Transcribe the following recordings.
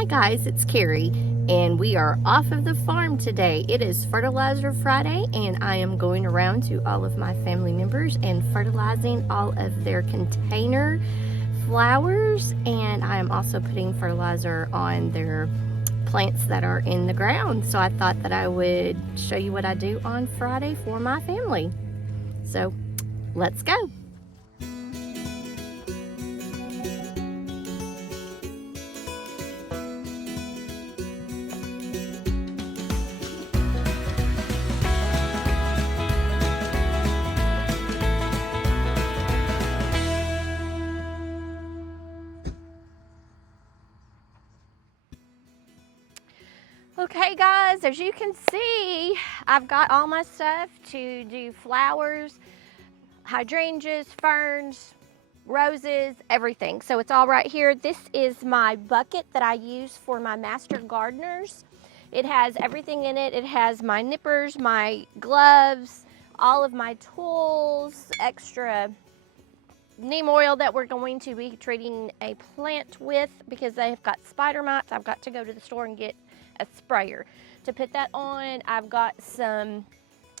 Hi guys, it's Carrie, and we are off of the farm today. It is Fertilizer Friday, and I am going around to all of my family members and fertilizing all of their container flowers, and I am also putting fertilizer on their plants that are in the ground. So I thought that I would show you what I do on Friday for my family. So let's go. Okay guys, as you can see, I've got all my stuff to do flowers, hydrangeas, ferns, roses, everything. So it's all right here. This is my bucket that I use for my master gardeners. It has everything in it. It has my nippers, my gloves, all of my tools, extra neem oil that we're going to be treating a plant with because they've got spider mites. I've got to go to the store and get a sprayer to put that on. I've got some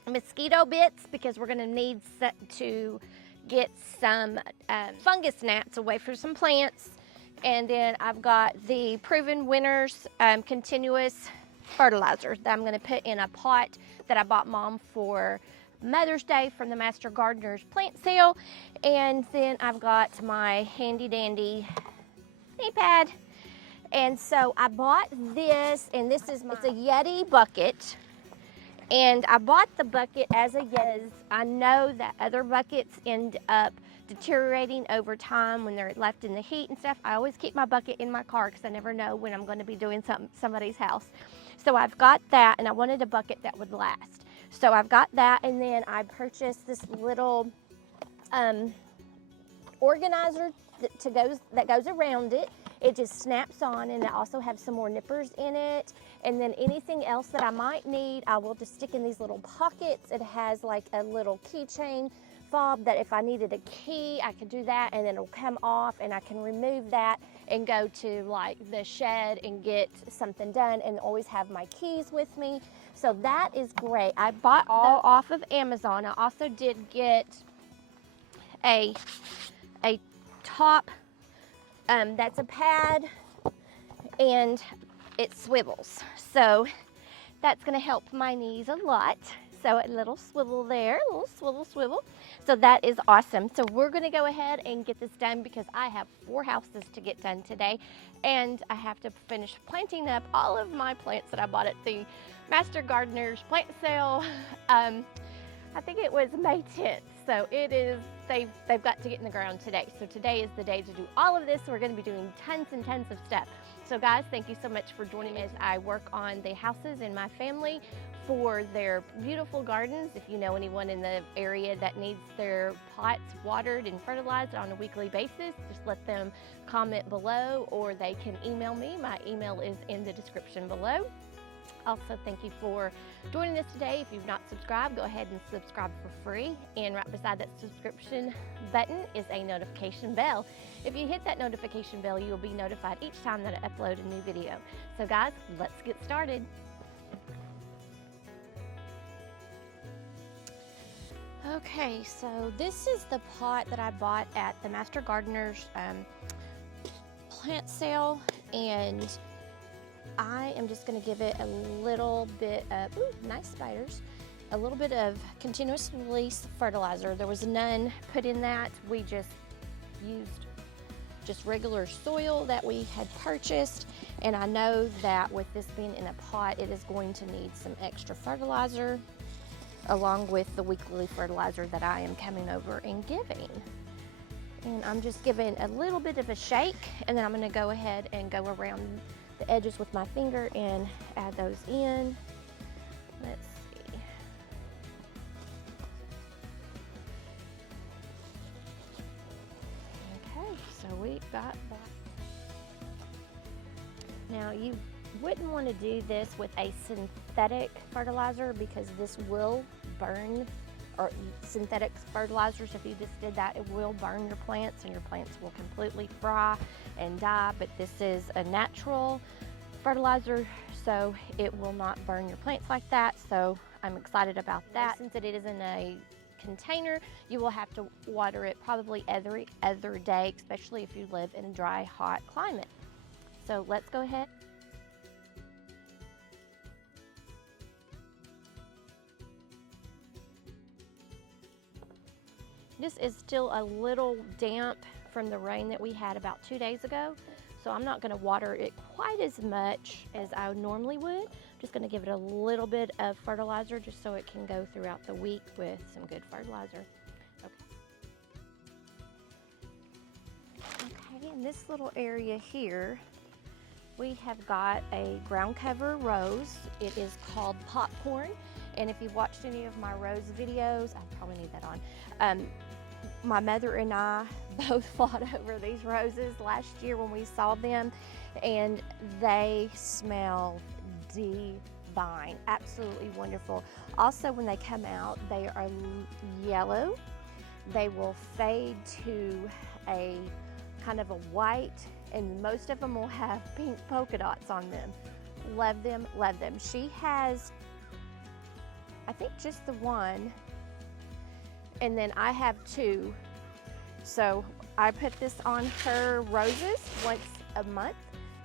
mosquito bits because we're going to need to get some fungus gnats away from some plants. And then I've got the Proven Winners continuous fertilizer that I'm going to put in a pot that I bought Mom for Mother's Day from the Master Gardener's plant sale. And then I've got my handy dandy knee pad. And so I bought this, and it's a Yeti bucket. And I bought the bucket as a Yeti. I know that other buckets end up deteriorating over time when they're left in the heat and stuff. I always keep my bucket in my car because I never know when I'm going to be doing somebody's house. So I've got that, and I wanted a bucket that would last. So I've got that, and then I purchased this little organizer that goes around it. It just snaps on, and I also have some more nippers in it. And then anything else that I might need, I will just stick in these little pockets. It has like a little keychain fob that if I needed a key, I could do that, and then it'll come off, and I can remove that and go to like the shed and get something done, and always have my keys with me. So that is great. I bought all off of Amazon. I also did get a top that's a pad, and it swivels, so that's going to help my knees a lot. So a little swivel there, a little swivel. So that is awesome. So we're going to go ahead and get this done because I have 4 houses to get done today, and I have to finish planting up all of my plants that I bought at the Master Gardener's plant sale. I think it was May 10th. So it is, they've got to get in the ground today. So today is the day to do all of this. We're going to be doing tons and tons of stuff. So guys, thank you so much for joining me as I work on the houses in my family for their beautiful gardens. If you know anyone in the area that needs their pots watered and fertilized on a weekly basis, just let them comment below, or they can email me. My email is in the description below. Also, thank you for joining us today. If you've not subscribed, go ahead and subscribe for free. And right beside that subscription button is a notification bell. If you hit that notification bell, you will be notified each time that I upload a new video. So guys, let's get started. Okay, so this is the pot that I bought at the Master Gardener's plant sale, and I am just going to give it a little bit of, nice spiders, a little bit of continuous release fertilizer. There was none put in that. We just used just regular soil that we had purchased, and I know that with this being in a pot, it is going to need some extra fertilizer along with the weekly fertilizer that I am coming over and giving. And I'm just giving a little bit of a shake, and then I'm going to go ahead and go around the edges with my finger and add those in. Let's see. Okay, so we've got that. Now you wouldn't want to do this with a synthetic fertilizer because this will burn, or synthetic fertilizers, if you just did that, it will burn your plants and your plants will completely fry and die. But this is a natural fertilizer so it will not burn your plants like that. So I'm excited about that. Since it is in a container, you will have to water it probably every other day, especially if you live in a dry, hot climate. So let's go ahead. This is still a little damp from the rain that we had about 2 days ago, so I'm not going to water it quite as much as I normally would. I'm just going to give it a little bit of fertilizer just so it can go throughout the week with some good fertilizer. Okay, in this little area here, we have got a ground cover rose. It is called Popcorn, and if you've watched any of my rose videos, I probably need that on. My mother and I both fought over these roses last year when we saw them, and they smell divine, absolutely wonderful. Also, when they come out, they are yellow. They will fade to a kind of a white, and most of them will have pink polka dots on them. Love them, love them. She has, I think, just the one, and then I have two. So I put this on her roses once a month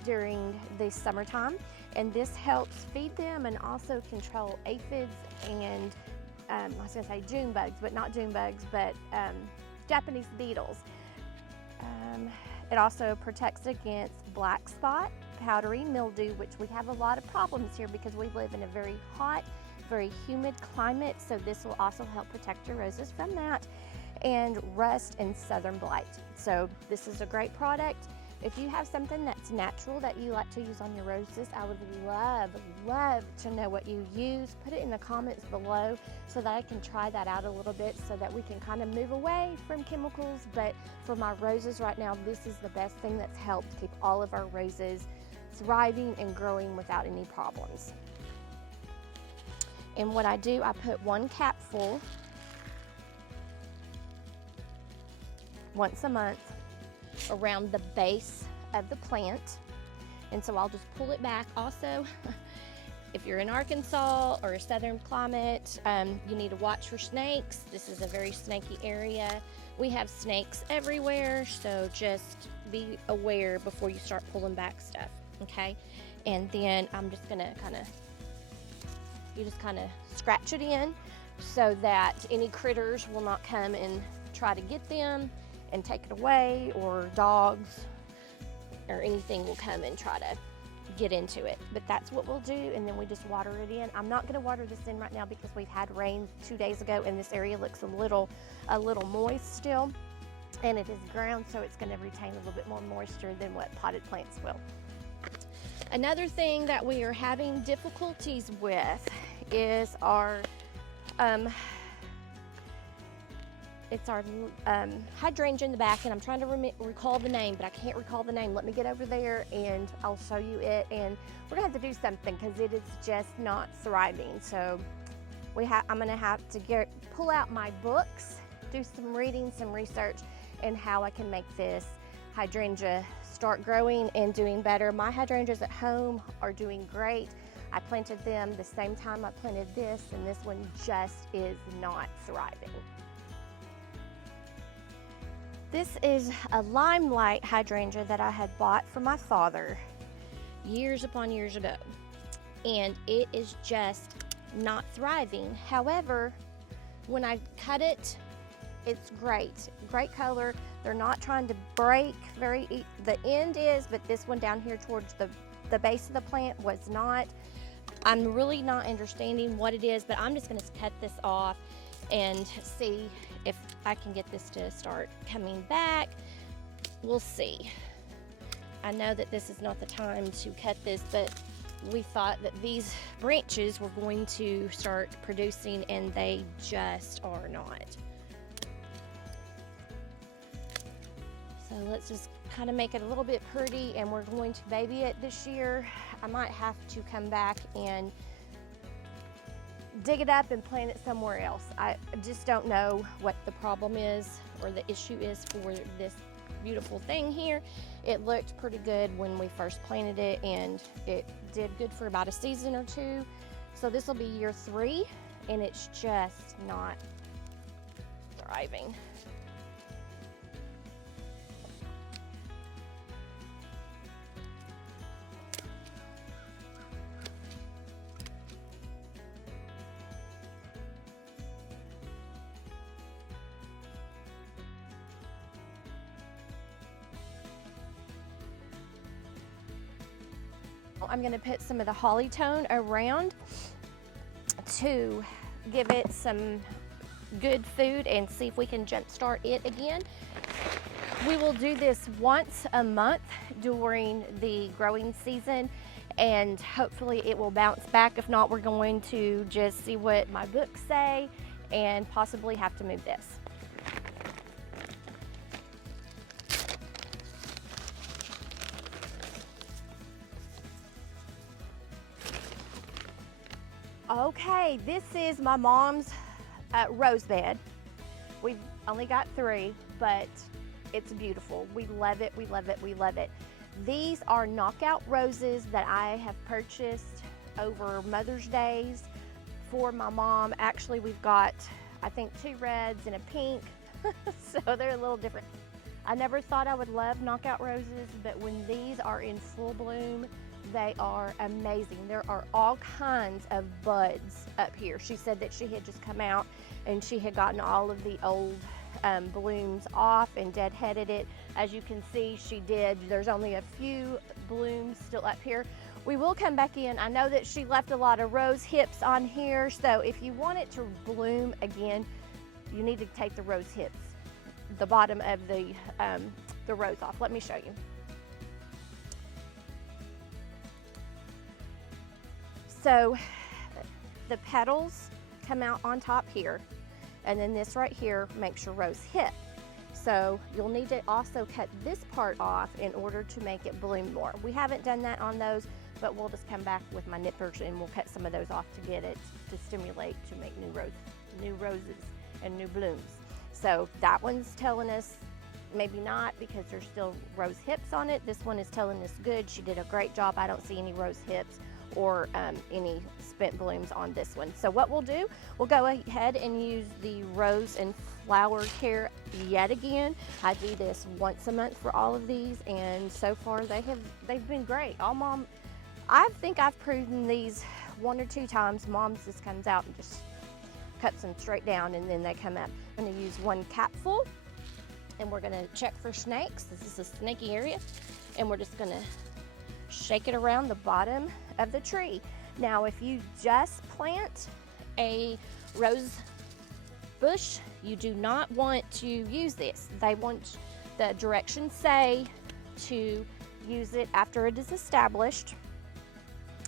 during the summertime, and this helps feed them and also control aphids and I was gonna say June bugs, but not June bugs, but Japanese beetles. It also protects against black spot, powdery mildew, which we have a lot of problems here because we live in a very hot, very humid climate, so this will also help protect your roses from that, and rust and southern blight. So this is a great product. If you have something that's natural that you like to use on your roses, I would love to know what you use. Put it in the comments below so that I can try that out a little bit so that we can kind of move away from chemicals. But for my roses right now, this is the best thing that's helped keep all of our roses thriving and growing without any problems. And what I do, I put 1 capful once a month around the base of the plant, and so I'll just pull it back. Also, if you're in Arkansas or a southern climate, you need to watch for snakes. This is a very snaky area. We have snakes everywhere, so just be aware before you start pulling back stuff, okay? And then I'm just gonna you just kind of scratch it in so that any critters will not come and try to get them and take it away, or dogs or anything will come and try to get into it. But that's what we'll do, and then we just water it in. I'm not going to water this in right now because we've had rain 2 days ago and this area looks a little moist still, and it is ground, so it's going to retain a little bit more moisture than what potted plants will. Another thing that we are having difficulties with is our it's our hydrangea in the back, and I'm trying to recall the name, but I can't recall the name. Let me get over there and I'll show you it, and we're gonna have to do something because it is just not thriving. So I'm gonna have to pull out my books, do some reading, some research, and how I can make this hydrangea start growing and doing better. My hydrangeas at home are doing great. I planted them the same time I planted this, and this one just is not thriving. This is a limelight hydrangea that I had bought for my father years upon years ago, and it is just not thriving. However, when I cut it, it's great color. They're not trying to break the end is, but this one down here towards the base of the plant was not. I'm really not understanding what it is, but I'm just going to cut this off and see if I can get this to start coming back. We'll see. I know that this is not the time to cut this, but we thought that these branches were going to start producing, and they just are not. So let's just kind of make it a little bit pretty, and we're going to baby it this year. I might have to come back and dig it up and plant it somewhere else. I just don't know what the problem is or the issue is for beautiful thing here. It looked pretty good when we first planted it, and it did good for about a season or two. So this will be year 3, and it's just not thriving. I'm going to put some of the holly tone around to give it some good food and see if we can jumpstart it again. We will do this once a month during the growing season, and hopefully it will bounce back. If not, we're going to just see what my books say and possibly have to move this. Okay, this is my mom's rose bed. We've only got 3, but it's beautiful. We love it, we love it, we love it. These are knockout roses that I have purchased over Mother's Days for my mom. Actually, we've got, I think, 2 reds and a pink, so they're a little different. I never thought I would love knockout roses, but when these are in full bloom, they are amazing. There are all kinds of buds up here. She said that she had just come out and she had gotten all of the old blooms off and deadheaded it. As you can see, she did. There's only a few blooms still up here. We will come back in. I know that she left a lot of rose hips on here, so if you want it to bloom again, you need to take the rose hips, the bottom of the rose off. Let me show you. So the petals come out on top here, and then this right here makes your rose hip. So you'll need to also cut this part off in order to make it bloom more. We haven't done that on those, but we'll just come back with my nippers and we'll cut some of those off to get it to stimulate to make new roses and new blooms. So that one's telling us maybe not, because there's still rose hips on it. This one is telling us good. She did a great job. I don't see any rose hips or any spent blooms on this one. So what we'll do, we'll go ahead and use the rose and flower care yet again. I do this once a month for all of these, and so far they've been great. I think I've proven these 1 or 2 times. Mom just comes out and just cuts them straight down, and then they come up. I'm going to use 1 capful, and we're going to check for snakes. This is a snaky area, and we're just going to shake it around the bottom of the tree. Now, if you just plant a rose bush, you do not want to use this. The directions say to use it after it is established.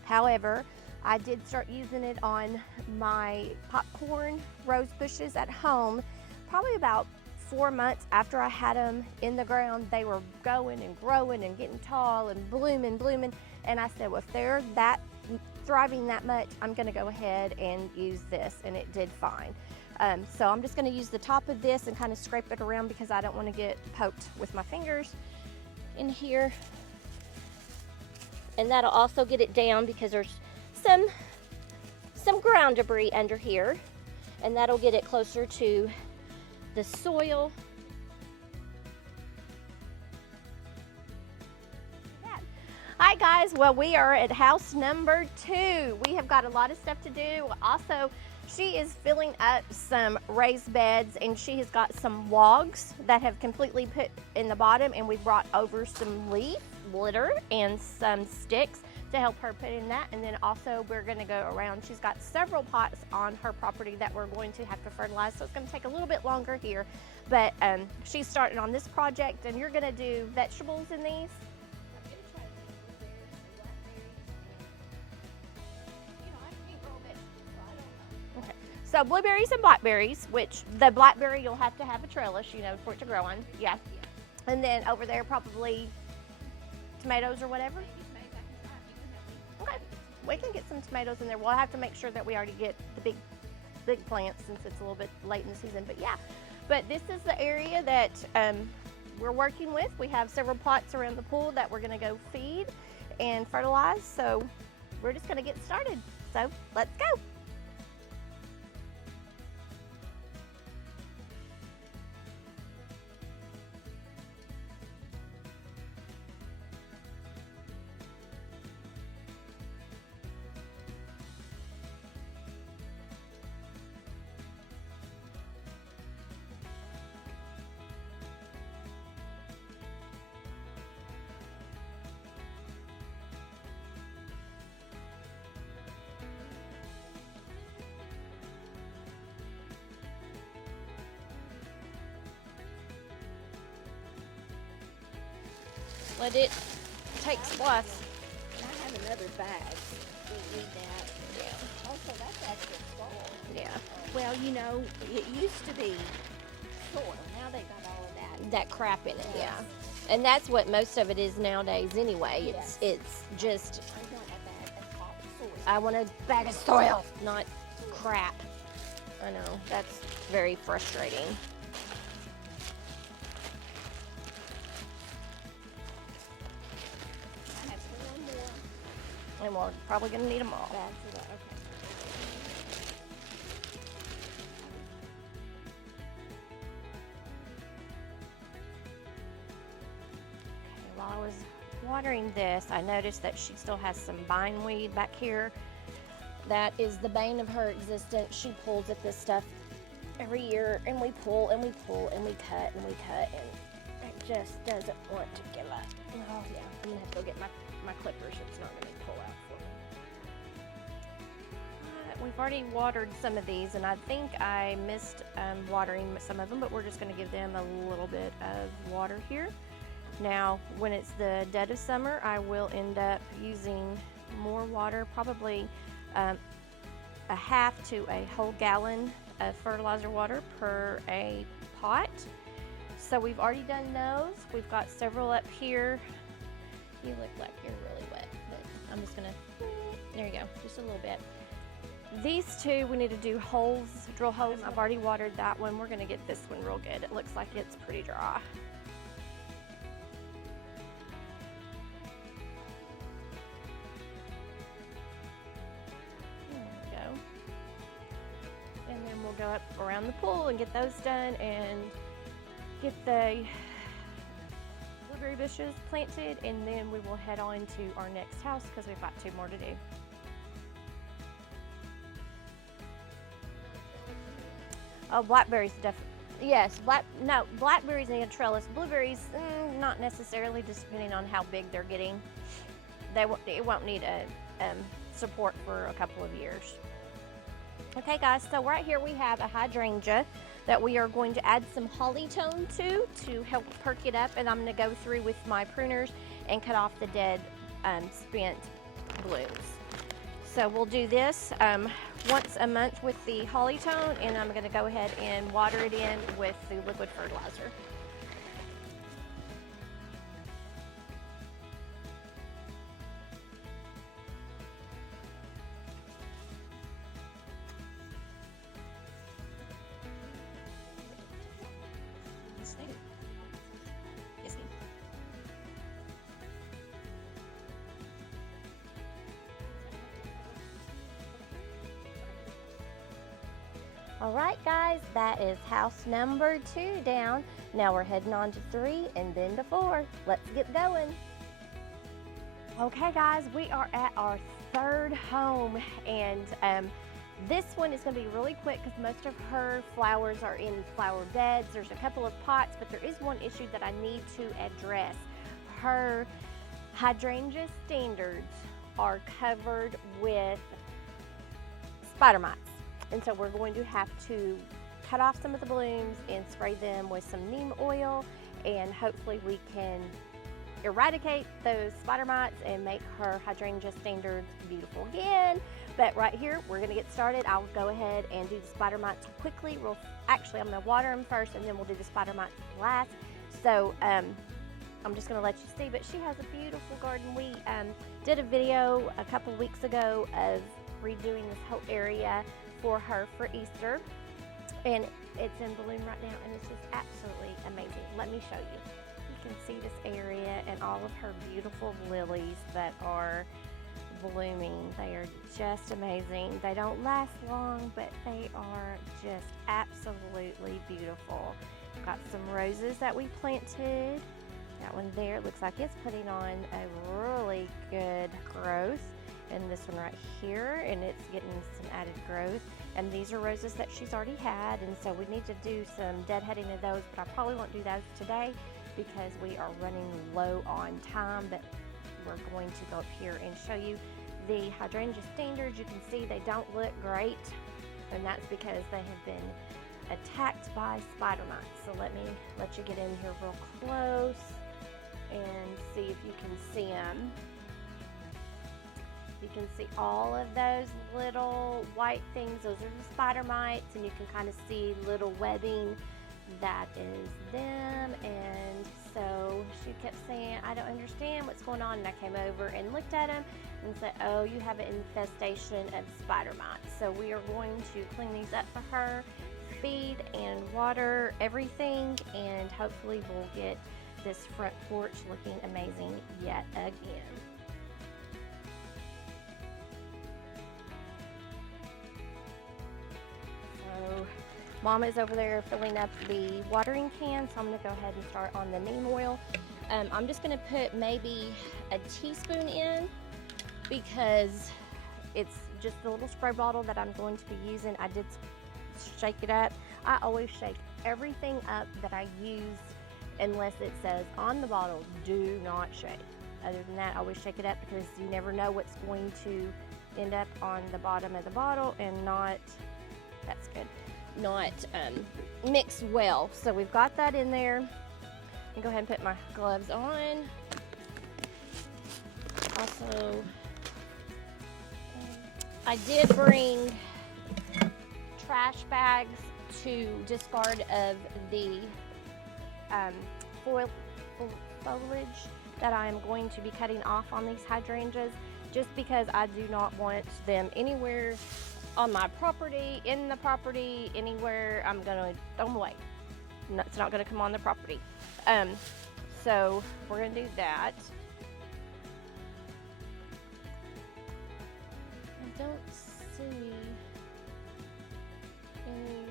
However, I did start using it on my popcorn rose bushes at home probably about 4 months after I had them in the ground. They were going and growing and getting tall and blooming. And I said, well, if they're that thriving that much, I'm gonna go ahead and use this, and it did fine. So I'm just gonna use the top of this and kind of scrape it around because I don't wanna get poked with my fingers in here. And that'll also get it down because there's some ground debris under here, and that'll get it closer to the soil. Hi guys, well, we are at house number 2. We have got a lot of stuff to do. Also, she is filling up some raised beds, and she has got some logs that have completely put in the bottom, and we brought over some leaf litter and some sticks to help her put in that. And then also we're going to go around. She's got several pots on her property that we're going to have to fertilize, so it's going to take a little bit longer here. But she's starting on this project, and you're going to do vegetables in these. So blueberries and blackberries, which the blackberry you'll have to have a trellis, you know, for it to grow on. Yeah. And then over there probably tomatoes or whatever. Okay, we can get some tomatoes in there. We'll have to make sure that we already get the big plants since it's a little bit late in the season. But yeah, but this is the area that we're working with. We have several pots around the pool that we're gonna go feed and fertilize. So we're just gonna get started. So let's go. Let it take splice. And I have another bag. We need that. Yeah. Also, that's actual soil. Yeah. Well, you know, it used to be soil. Now they got all of that. That crap in it, Yes. yeah. And that's what most of it is nowadays anyway. Yes. It's just, I want a bag of hot soil. I want a bag of soil, not crap. I know, that's very frustrating. I have one more. And we're probably gonna need them all. Bags of that. Okay. While I was watering this, I noticed that she still has some bindweed back here. That is the bane of her existence. She pulls at this stuff every year, and we pull and we pull and we cut and we cut, and it just doesn't want to give up. Oh yeah, I'm gonna have to go get my clippers. It's not gonna pull out for me. We've already watered some of these, and I think I missed watering some of them, but we're just gonna give them a little bit of water here. Now, when it's the dead of summer, I will end up using more water, probably a half to a whole gallon of fertilizer water per a pot. So we've already done those. We've got several up here. You look like you're really wet, but I'm just gonna, there you go, just a little bit. These two, we need to do holes, drill holes. I've already watered that one. We're gonna get this one real good. It looks like it's pretty dry. Go up around the pool and get those done and get the blueberry bushes planted, and then we will head on to our next house because we've got 2 more to do. Oh, blackberries yes, blackberries need a trellis. Blueberries, not necessarily, just depending on how big they're getting. It won't need a support for a couple of years. Okay guys, so right here we have a hydrangea that we are going to add some holly tone to help perk it up, and I'm going to go through with my pruners and cut off the dead spent blooms. So we'll do this once a month with the holly tone, and I'm going to go ahead and water it in with the liquid fertilizer. All right, guys, that is house number 2 down. Now we're heading on to 3 and then to 4. Let's get going. Okay, guys, we are at our 3rd home, and this one is going to be really quick because most of her flowers are in flower beds. There's a couple of pots, but there is one issue that I need to address. Her hydrangea standards are covered with spider mites. And so we're going to have to cut off some of the blooms and spray them with some neem oil, and hopefully we can eradicate those spider mites and make her hydrangea standards beautiful again. But right here, we're gonna get started. I'll go ahead and do the spider mites quickly. Actually, I'm gonna water them first, and then we'll do the spider mites last. So I'm just gonna let you see, but she has a beautiful garden. We did a video a couple weeks ago of redoing this whole area for her for Easter, and it's in bloom right now, and it's just absolutely amazing. Let me show you. can see this area and all of her beautiful lilies that are blooming. They are just amazing. They don't last long, but they are just absolutely beautiful. Got some roses that we planted. That one there looks like it's putting on a really good growth. And this one right here, and it's getting some added growth. And these are roses that she's already had, and so we need to do some deadheading of those, but I probably won't do those today because we are running low on time. But we're going to go up here and show you the hydrangea standards. You can see they don't look great, and that's because they have been attacked by spider mites. So let me let you get in here real close and see if you can see them. You can see all of those little white things. Those are the spider mites, and you can kind of see little webbing. That is them. And so she kept saying, I don't understand what's going on. And I came over and looked at them and said, oh, you have an infestation of spider mites. So we are going to clean these up for her, feed and water everything, and hopefully we'll get this front porch looking amazing yet again. Mama's over there filling up the watering can, so I'm going to go ahead and start on the neem oil. I'm just going to put maybe a teaspoon in because it's just a little spray bottle that I'm going to be using. I did shake it up. I always shake everything up that I use unless it says on the bottle, do not shake. Other than that, I always shake it up because you never know what's going to end up on the bottom of the bottle and not, that's good, not mix well. So we've got that in there. I'll go ahead and put my gloves on. Also, I did bring trash bags to discard of the foliage that I am going to be cutting off on these hydrangeas, just because I do not want them anywhere on my property, in the property, anywhere. I'm gonna throw them away. No, it's not gonna come on the property. So we're gonna do that. I don't see any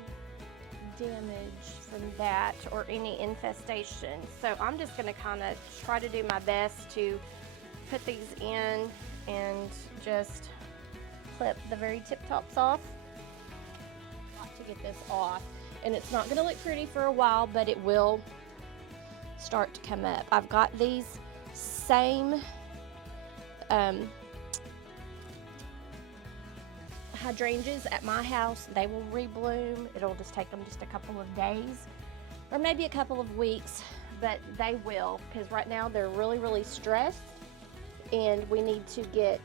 damage from that or any infestation. So I'm just gonna kind of try to do my best to put these in and just clip the very tip tops off. To get this off, and it's not going to look pretty for a while, but it will start to come up. I've got these same hydrangeas at my house. They will rebloom. It'll just take them just a couple of days or maybe a couple of weeks, but they will, because right now they're really stressed, and we need to get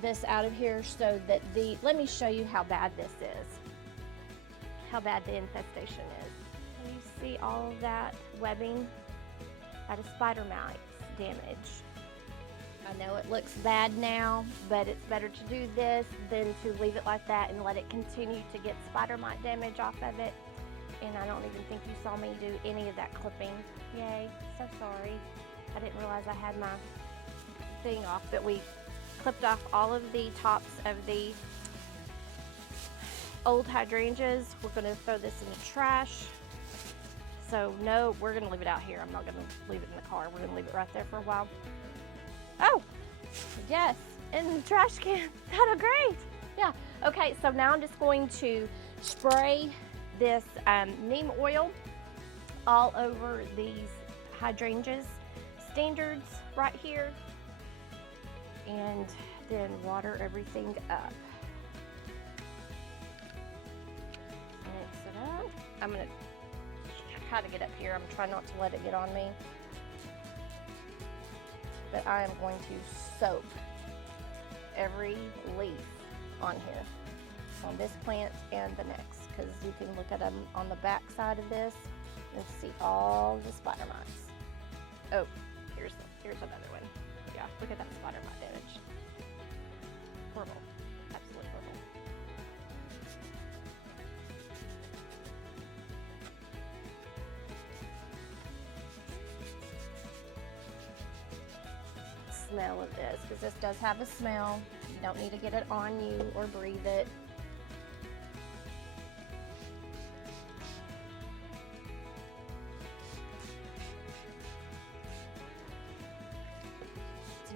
this out of here so that let me show you how bad this is, how bad the infestation is. Can you see all of that webbing? That is spider mites damage. I know it looks bad now, but it's better to do this than to leave it like that and let it continue to get spider mite damage off of it. And I don't even think you saw me do any of that clipping. Yay, so sorry. I didn't realize I had my thing off, but we clipped off all of the tops of the old hydrangeas. We're going to throw this in the trash. So no, we're going to leave it out here. I'm not going to leave it in the car. We're going to leave it right there for a while. Oh, yes, in the trash can. That'll great. Yeah. Okay, so now I'm just going to spray this neem oil all over these hydrangeas standards right here, and then water everything up. Mix it up. I'm going to try to get up here. I'm trying not to let it get on me. But I am going to soak every leaf on here, on this plant and the next, because you can look at them on the back side of this and see all the spider mites. Oh, here's another one. Yeah, look at that spider mite damage. Horrible, absolutely horrible. smell of this, because this does have a smell. You don't need to get it on you or breathe it.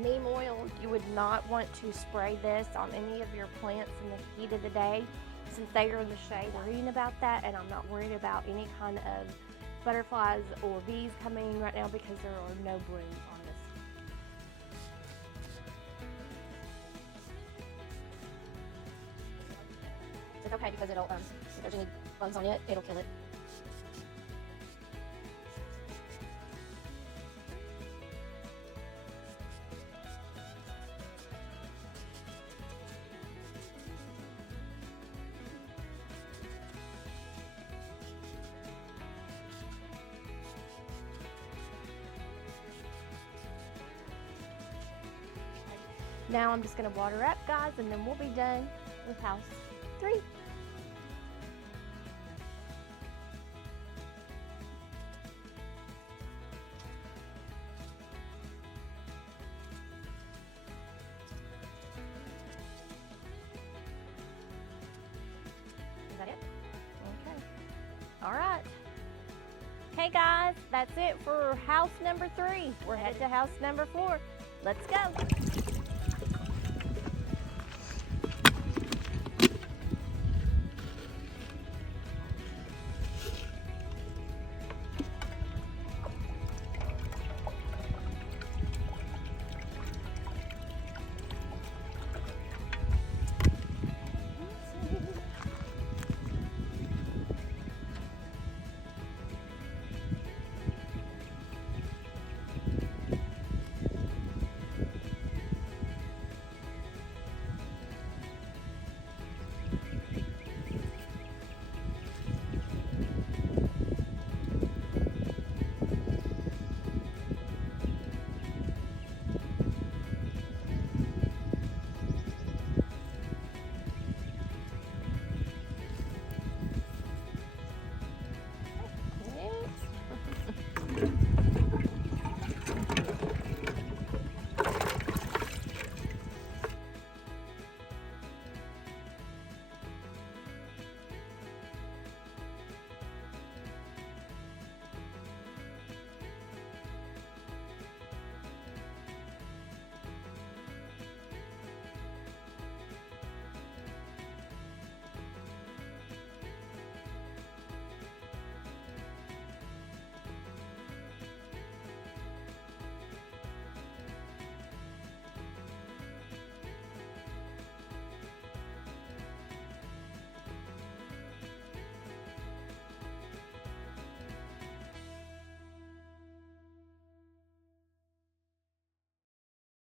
Neem oil, you would not want to spray this on any of your plants in the heat of the day, since they are in the shade. I'm worrying about that, and I'm not worried about any kind of butterflies or bees coming in right now because there are no blooms on this. It's okay because it'll, if there's any bugs on it, it'll kill it. Now I'm just going to water up, guys, and then we'll be done with house 3. Is that it? Okay. All right. Okay, guys, that's it for house number 3. We're headed to house number 4. Let's go.